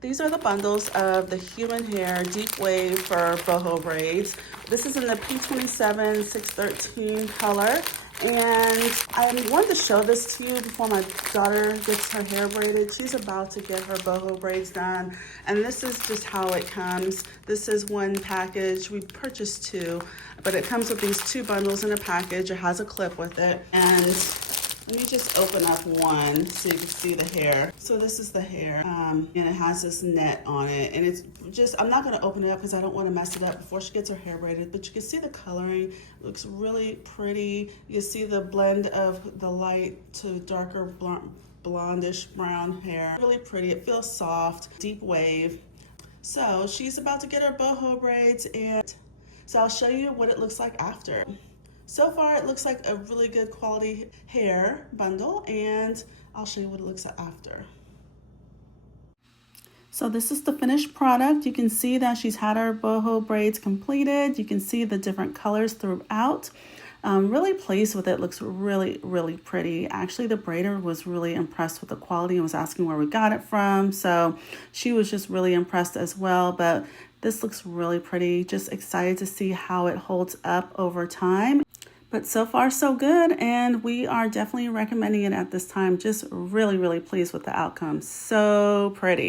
These are the bundles of the human hair deep wave for boho braids. This is in the P27 613 color. And I wanted to show this to you before my daughter gets her hair braided. She's about to get her boho braids done. And this is just how it comes. This is one package. We purchased two, but it comes with these two bundles in a package. It has a clip with it. And let me just open up one so you can see the hair. So this is the hair, and it has this net on it. And it's just, I'm not gonna open it up because I don't wanna mess it up before she gets her hair braided, but you can see the coloring. It looks really pretty. You can see the blend of the light to darker blondish brown hair. Really pretty, it feels soft, deep wave. So she's about to get her boho braids, and so I'll show you what it looks like after. So far, it looks like a really good quality hair bundle, and I'll show you what it looks like after. So this is the finished product. You can see that she's had her boho braids completed. You can see the different colors throughout. Really pleased with it. Looks really, really pretty. Actually, the braider was really impressed with the quality and was asking where we got it from. So she was just really impressed as well. But this looks really pretty. Just excited to see how it holds up over time. But so far so good, and we are definitely recommending it at this time. Just really, really pleased with the outcome. So pretty.